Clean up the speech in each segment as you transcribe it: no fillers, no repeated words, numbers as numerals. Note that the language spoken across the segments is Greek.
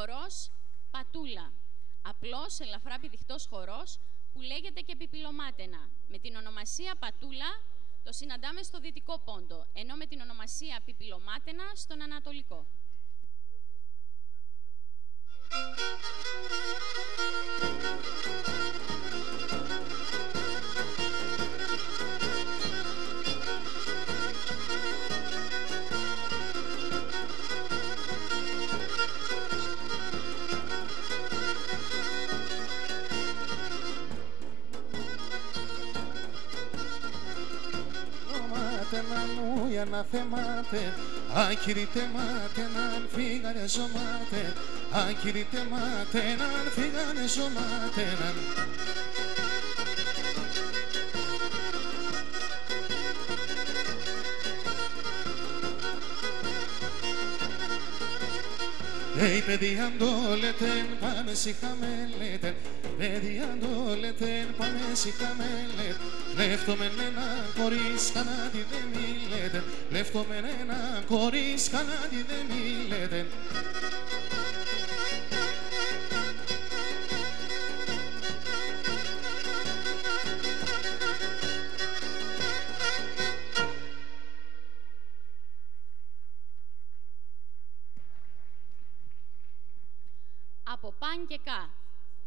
χορός πατούλα. Απλός, ελαφρά πηδιχτός χορός που λέγεται και πιπιλωμάταινα. Με την ονομασία πατούλα το συναντάμε στο δυτικό πόντο, ενώ με την ονομασία πιπιλωμάταινα στον ανατολικό. Να θεμάτε, άκυρητε μάτε να φύγανε ζωμάτε, άκυρητε μάτε να φύγανε ζωμάτε. Hey, παιδιά ντόλετεν, πάμε σιχαμέλετεν, παιδιά ντόλετεν, πάμε σιχαμέλετεν. Λεύτομεν ένα χωρίς κανάτι δεν μιλέτεν, λεύτομεν ένα χωρίς κανάτι δεν μιλέτεν. Από παν και κα.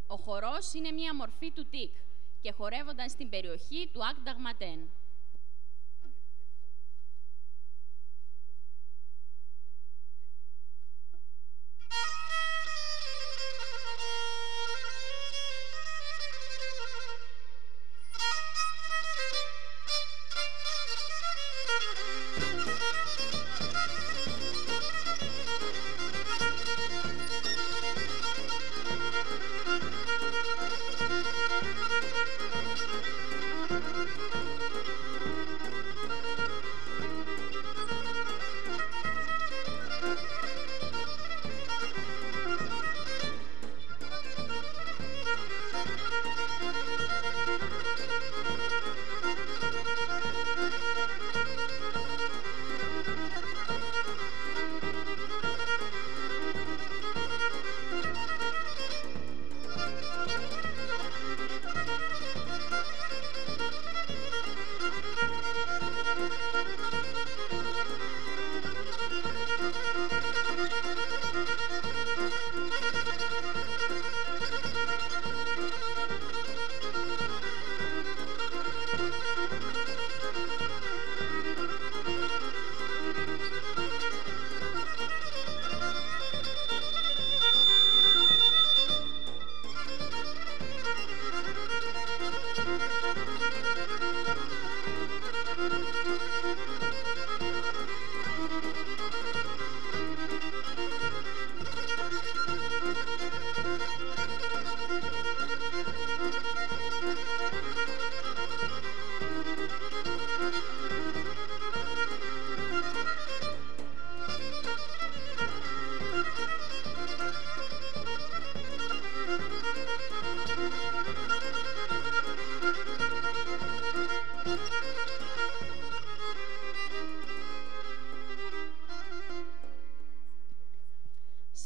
Ο χορός είναι μία μορφή του τικ και χορεύονταν στην περιοχή του Ακ Νταγματέν.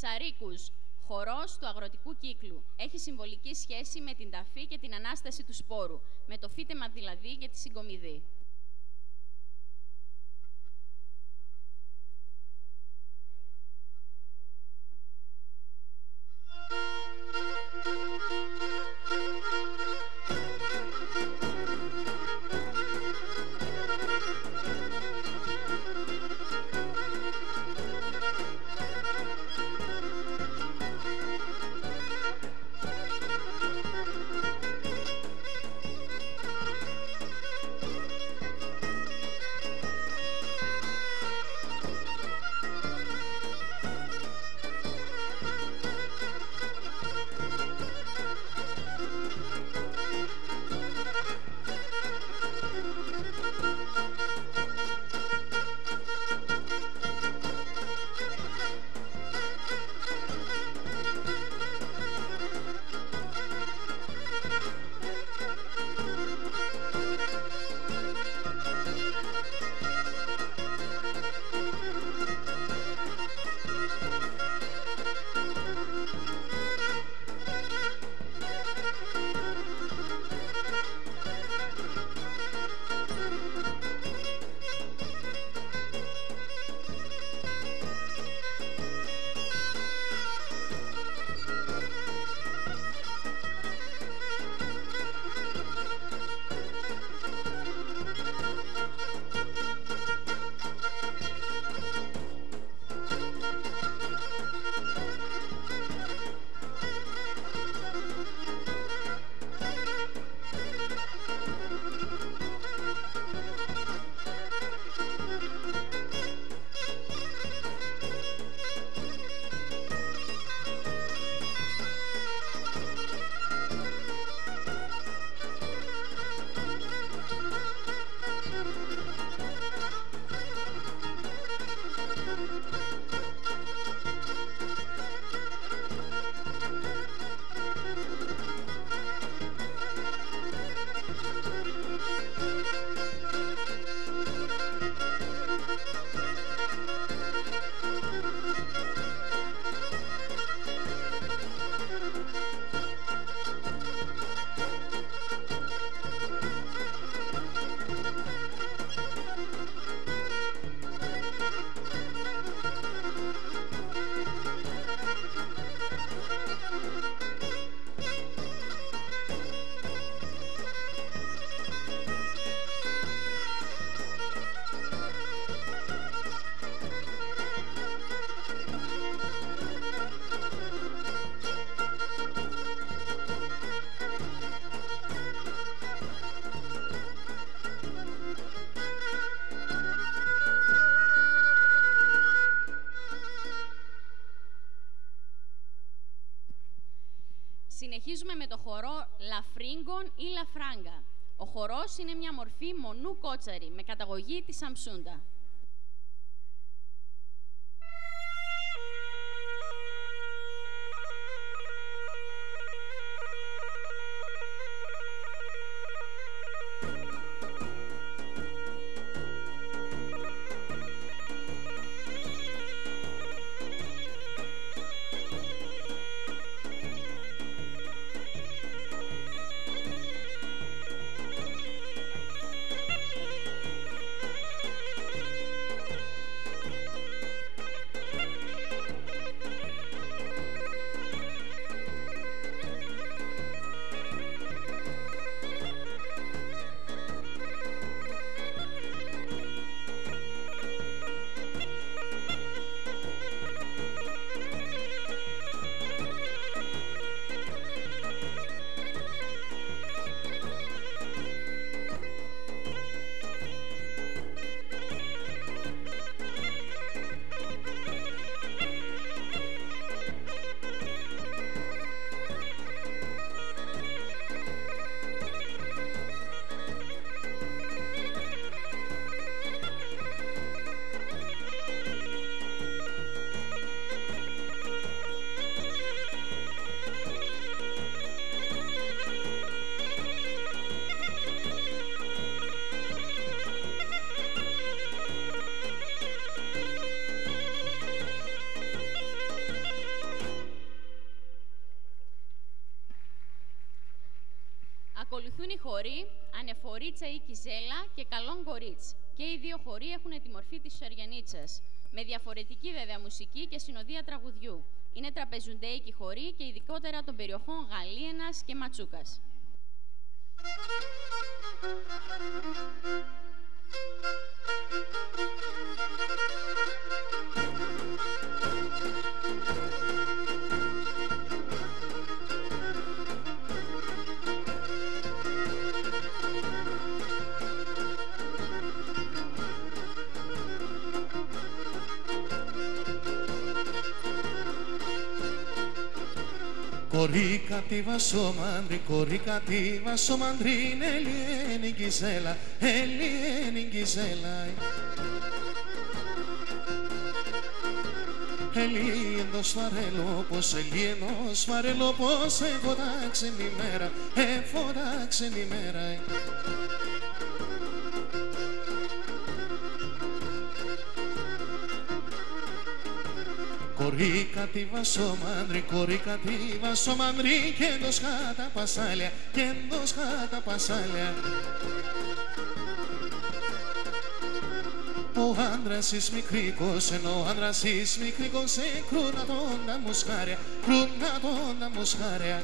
Σαρίκους, χορός του αγροτικού κύκλου. Έχει συμβολική σχέση με την ταφή και την ανάσταση του σπόρου, με το φύτεμα δηλαδή και τη συγκομιδή. Συνεχίζουμε με το χορό Λαφρίγκον ή Λαφράγκα. Ο χορός είναι μια μορφή μονού κότσαρη με καταγωγή τη Σαμσούντα. Ακολουθούν οι χοροί Ανεφορίτσα ή Κιζέλα και Καλόν Κορίτς. Και οι δύο χοροί έχουν τη μορφή της Σαριανίτσας, με διαφορετική βέβαια μουσική και συνοδεία τραγουδιού. Είναι τραπεζουντέικοι χοροί και ειδικότερα των περιοχών Γαλίενας και Ματσούκας. Κορίκα τη βασομάντρη, κορίκα τη βασομάντρη, είναι Ελένη Κιζέλα, Ελένη Κιζέλα. Ελίεντος βαρελόπος, ελίεντος βαρελόπος, εφωτάξεν ημέρα, εφωτάξεν ημέρα. Κορίκα τη βασομάντρη, κορίκα τη βασομάντρη, και εντός χάτα πασάλια, και εντός χάτα πασάλια. Ο άντρας εις μικρικός, ενώ ο άντρας εις μικρικός, κρούνα τα μουσχάρια, κρούνα τα μουσχάρια.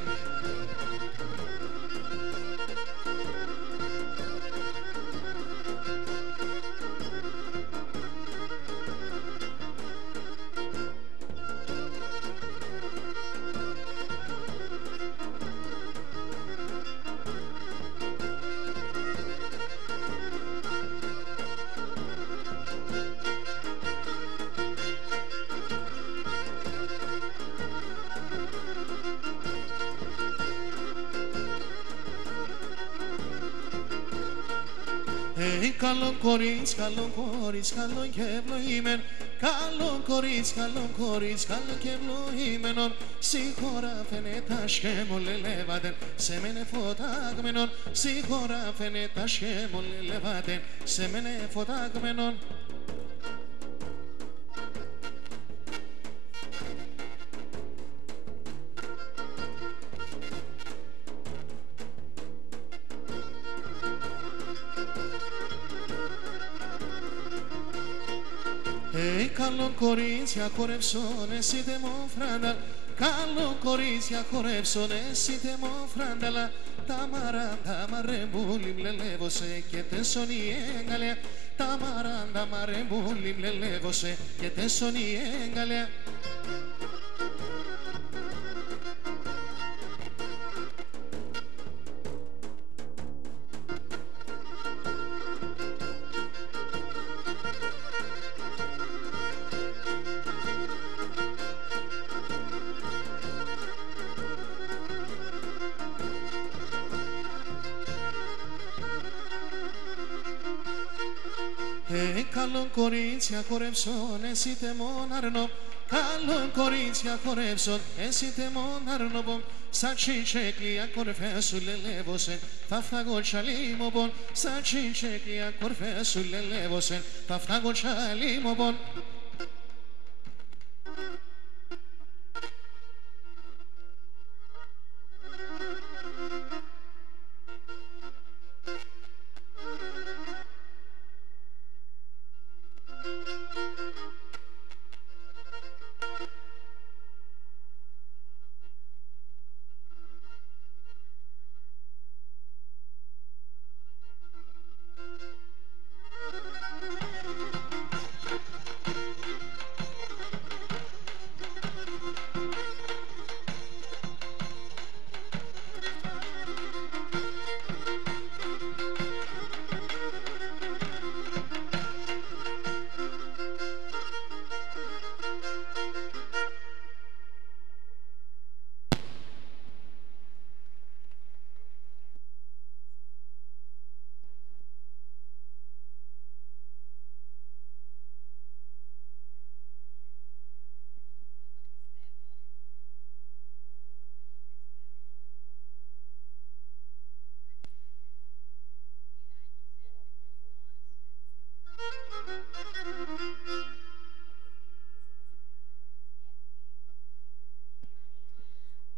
Καλό κορίτσι, καλό κορίτσι, καλό και ευλογημένο. Καλό κορίτσι, καλό κορίτσι, καλό και ευλογημένο. Συγχώρα φαίνεται σχέμολελεύατε, σε μένε φωταγμένον. Συγχώρα φαίνεται σχέμολελεύατε, σε μένε φωταγμένον. Καλό κορίτσια χορεύσον εσύ τε μου φράντα. Καλό κορίτσια χορεύσον εσύ τε μου φράνταλα. Τα μαράντα μαρεμπούλι μλελεύωσε και τέσσον η έγκαλια. Τα μαράντα μαρεμπούλι μλελεύωσε και τέσσον η έγκαλια. Καλό κορίτσια χορεύσον, εσύ τε μοναρνό. Καλό κορίτσια χορεύσον, εσύ τε μοναρνό. Σαν τσιτσέκλια κορφές σου λελεύωσεν, θα φτάγω τσαλίμοπον. Σαν τσιτσέκλια κορφές σου λελεύωσεν, θα φτάγω τσαλίμοπον.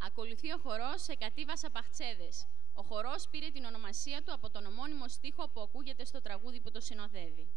Ακολουθεί ο χορός Εκατίβας Απαχτσέδες. Ο χορός πήρε την ονομασία του από τον ομώνυμο στίχο που ακούγεται στο τραγούδι που το συνοδεύει.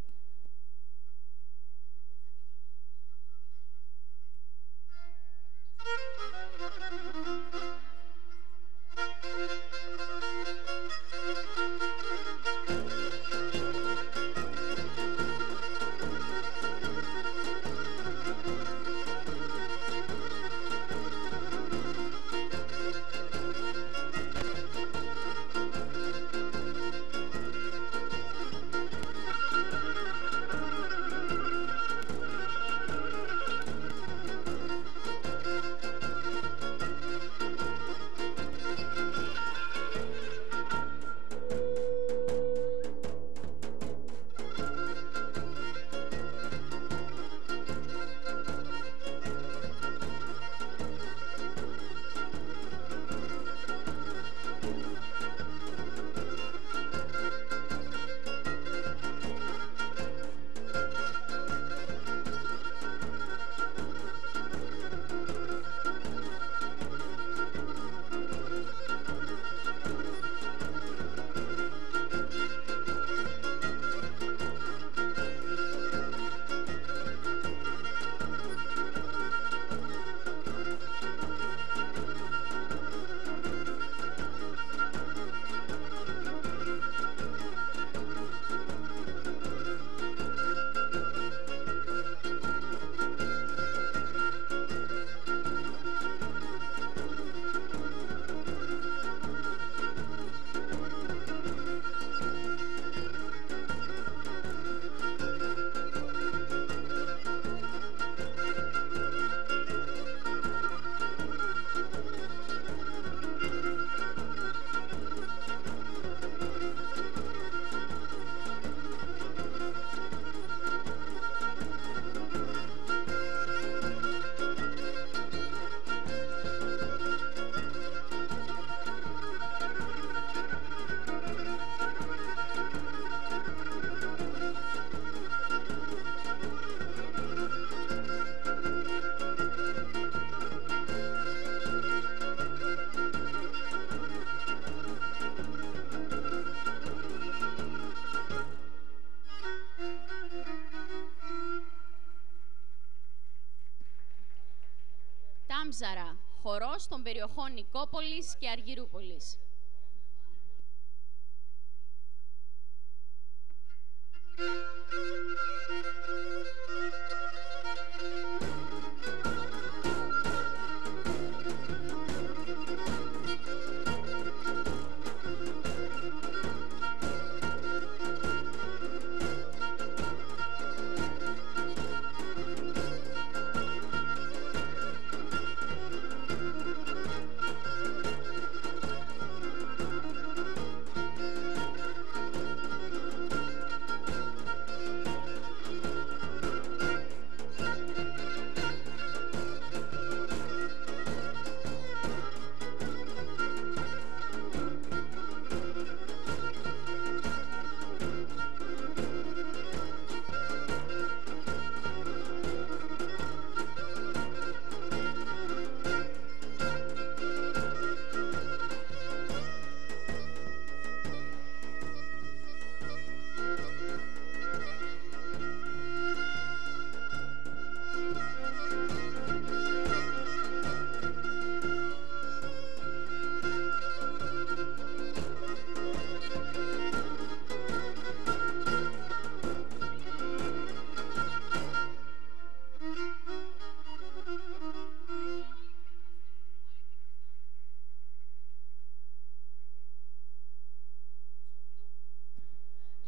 Τάμζαρα, χορός των περιοχών Νικόπολης και Αργυρούπολης.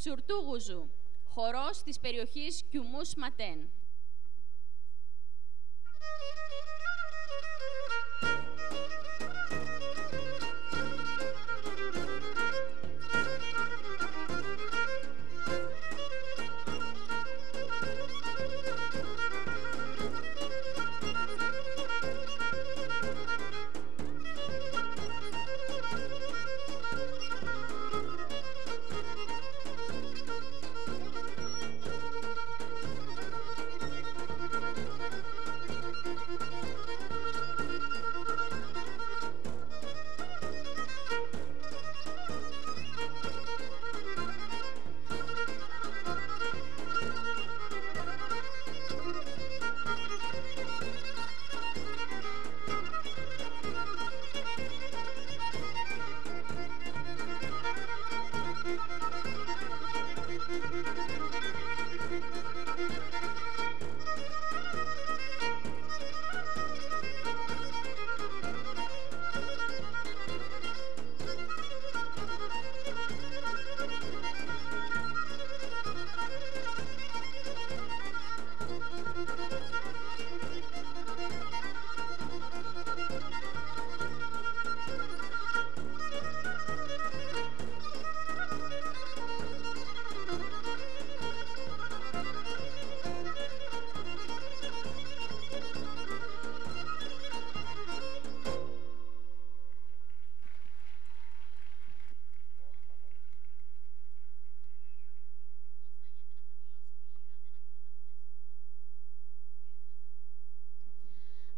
Τσουρτούγουζου, χορός της περιοχής Κιουμούς Ματέν.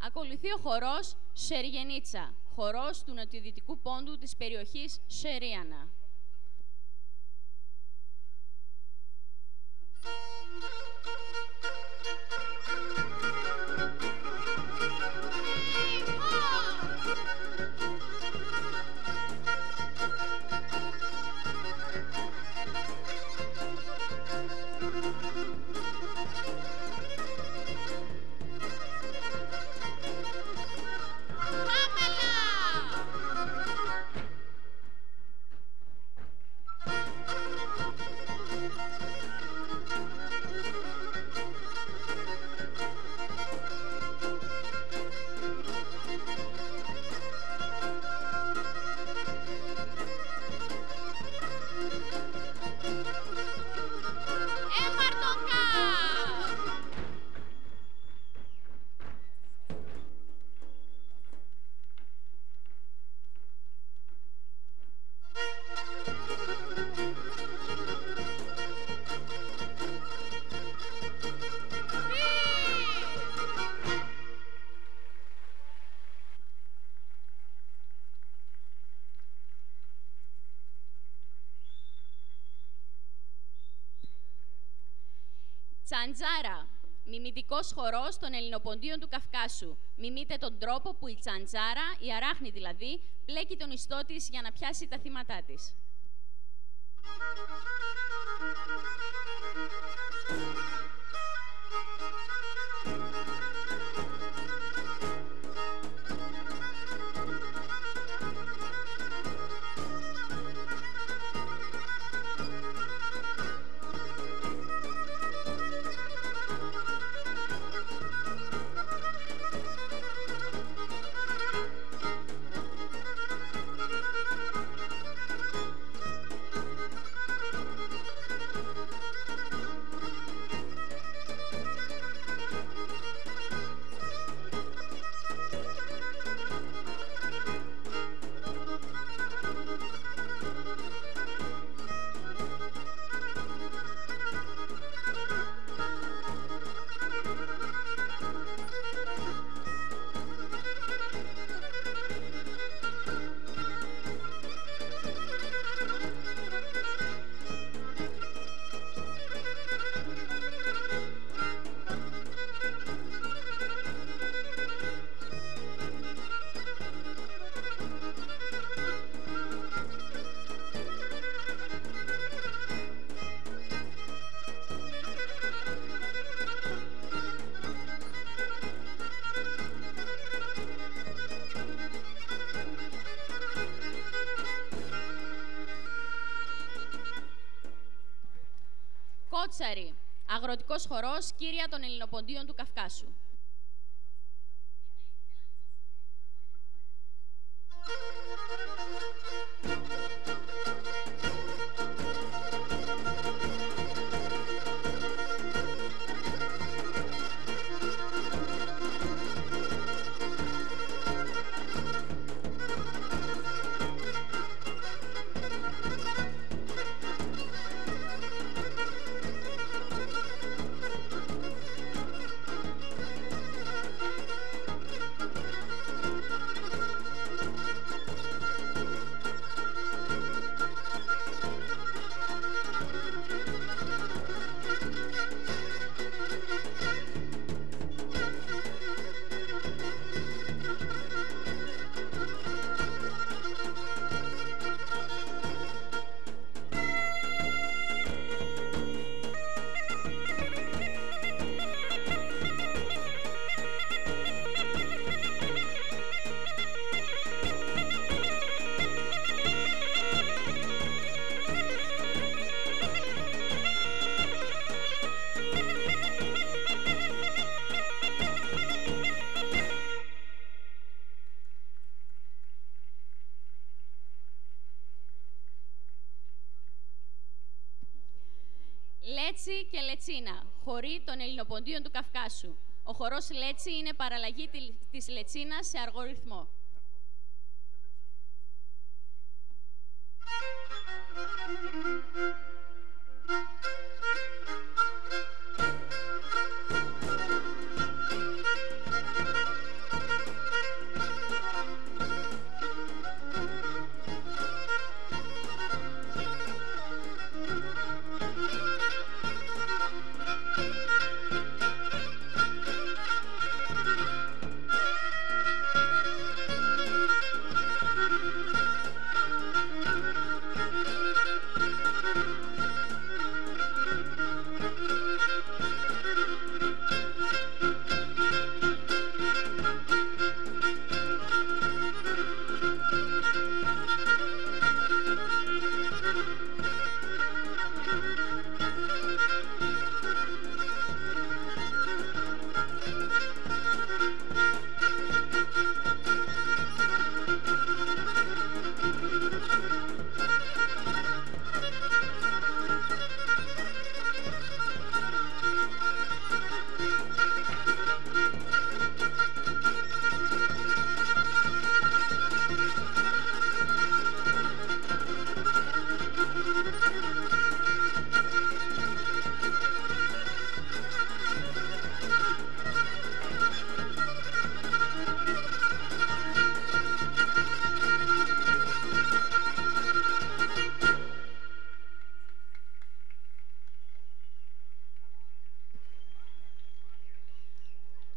Ακολουθεί ο χορός Σεργενίτσα, χορός του νοτιοδυτικού πόντου της περιοχής Σερίανα. Τσαντζάρα, μιμητικός χορός των Ελληνοποντίων του Καυκάσου. Μιμείται τον τρόπο που η τσαντζάρα, η αράχνη δηλαδή, πλέκει τον ιστό της για να πιάσει τα θύματά της. Αγροτικός χορός «Κύρια των Ελληνοποντίων του Καυκάσου». Λέτσι και Λετσίνα, χοροί των Ελληνοποντίων του Καυκάσου. Ο χορός Λέτσι είναι παραλλαγή της Λετσίνας σε αργό ρυθμό.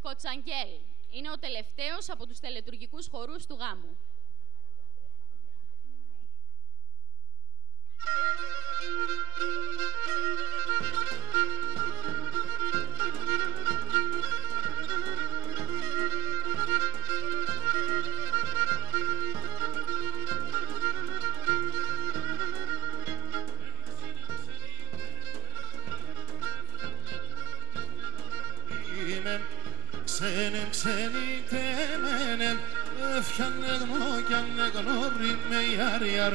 Κοτσαγγέλ είναι ο τελευταίος από τους τελετουργικούς χορούς του γάμου. Ξενιτεμένε, έφτιανε γνώ κι άνε γνώρι με ιάρ.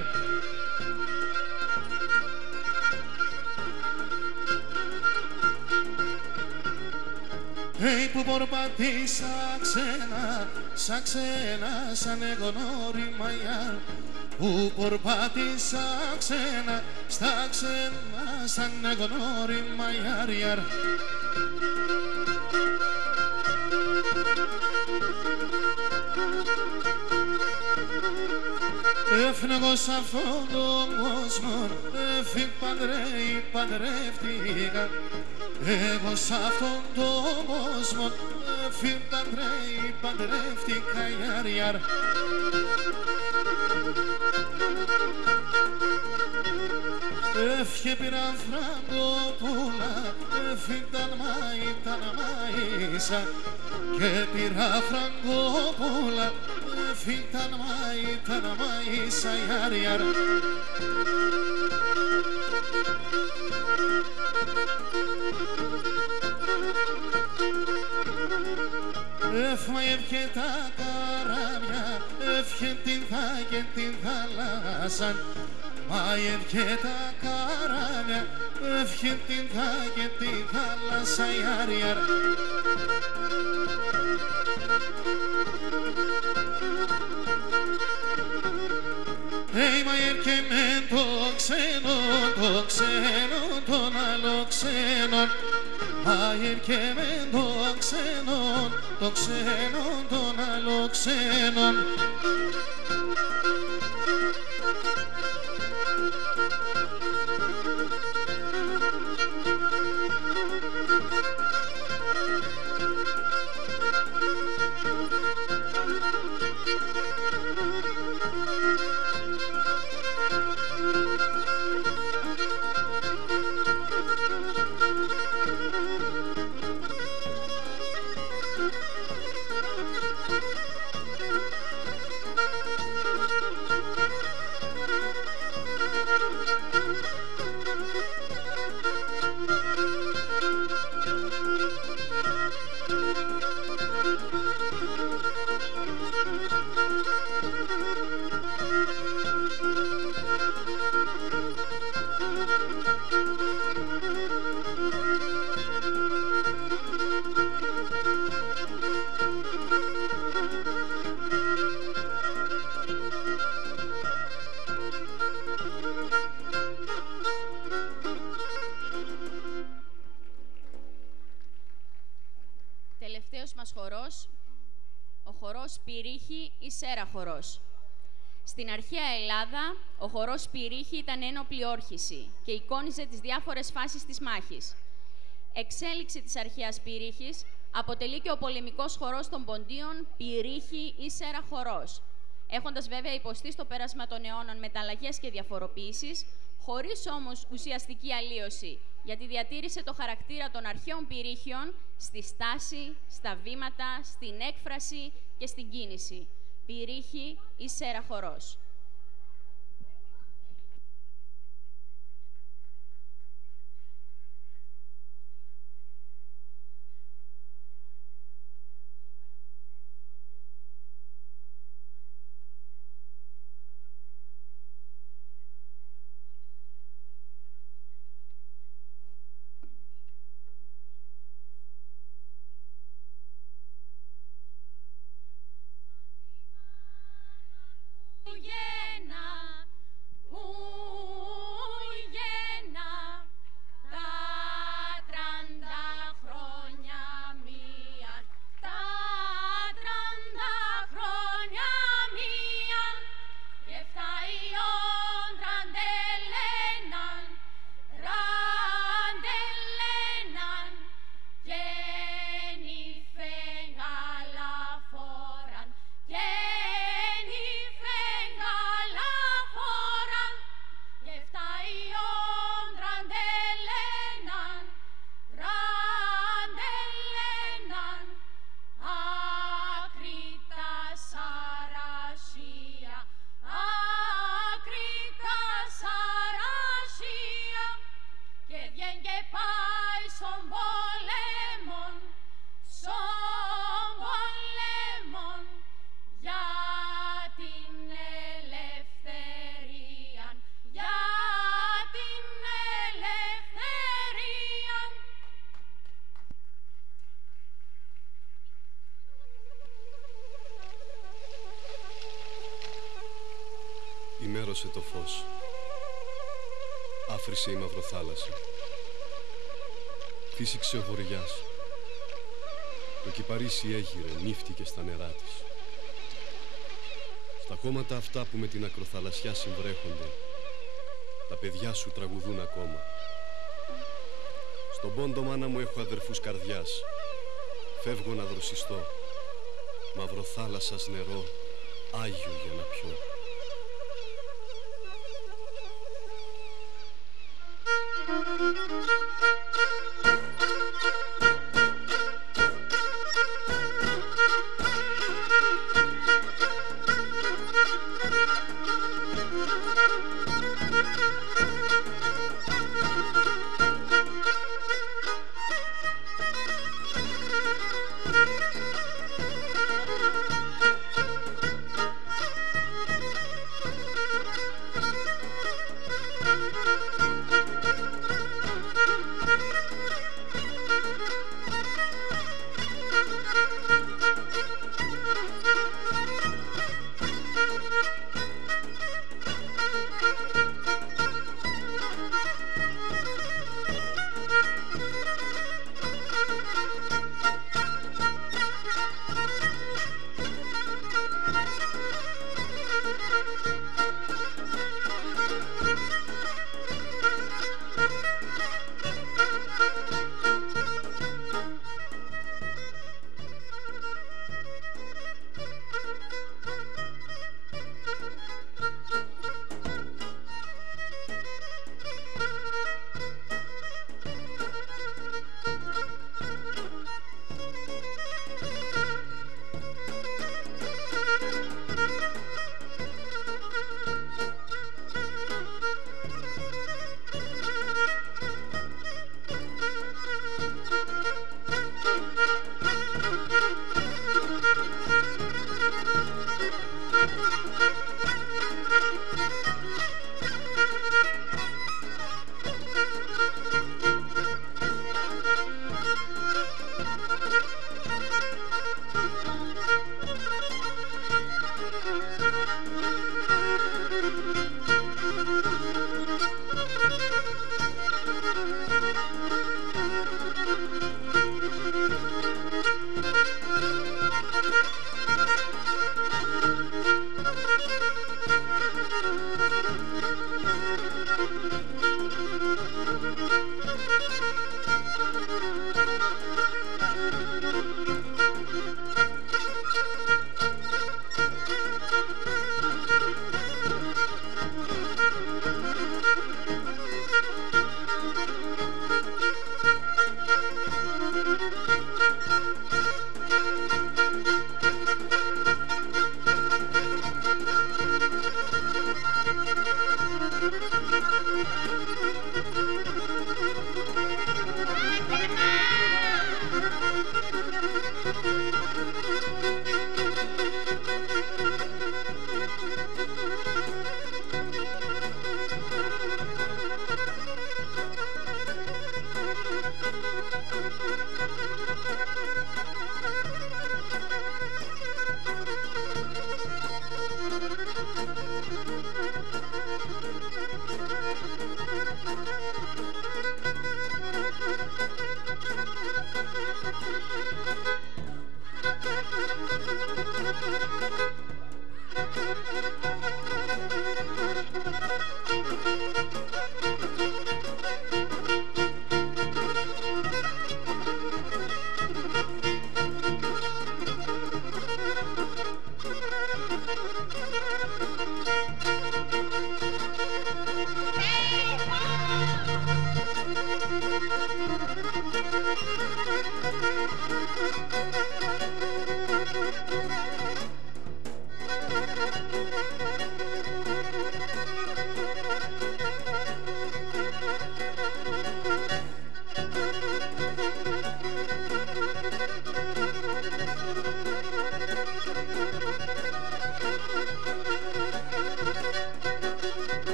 Που πορπατήσα ξένα, σαν γνώρι μαϊάρ. Που πορπάτησα ξένα, στα ξένα, σαν γνώρι μαϊάρ. Έφνεγω σ' αυτόν τον κόσμο, παντρεύτηκα. Εγώ σ' αυτόν τον κόσμο, παντρεύτηκα, ιάρ. Έφυγε πήραν φραγκοπούλα, ήταν μαΐσα. Και πήρα φραγκοπούλα, ήταν μαΐσα, ιάρ. Έφαγε τα καράβια, έφυγε την την θάλασσα. Μάιευκε τα καράβια, έφυγε την θάλασσα. Ιαρ, ιαρ. Μάιευκε μεν το ξένο τον άλλο ξένον. Μάιευκε μεν το ξένο τον άλλο ξένον. Τελευταίος μας χορός, ο χορός Πυρίχη ή Σέρα χορός. Στην αρχαία Ελλάδα, ο χορός Πυρίχη ήταν ένοπλη όρχηση και εικόνιζε τις διάφορες φάσεις της μάχης. Εξέλιξη της αρχαίας Πυρίχης αποτελεί και ο πολεμικός χορός των Ποντίων Πυρίχη ή Σέρα χορός, έχοντας βέβαια υποστεί στο πέρασμα των αιώνων μεταλλαγές και διαφοροποίησεις, χωρίς όμως ουσιαστική αλλίωση, γιατί διατήρησε το χαρακτήρα των αρχαίων πυρίχιων στη στάση, στα βήματα, στην έκφραση και στην κίνηση. Πυρίχη ή Σέρα χορός. Ημέρωσε το φως, άφρισε η μαυροθάλασσα, φύσηξε ο βοριάς, το κυπαρίσι έγειρε, νύφτηκε στα νερά της. Στα κόμματα αυτά που με την ακροθαλασσιά συμβρέχονται, τα παιδιά σου τραγουδούν ακόμα. Στον πόντο, μάνα μου, έχω αδερφούς καρδιάς, φεύγω να δροσιστώ, μαυροθάλασσας νερό, άγιο για να πιω.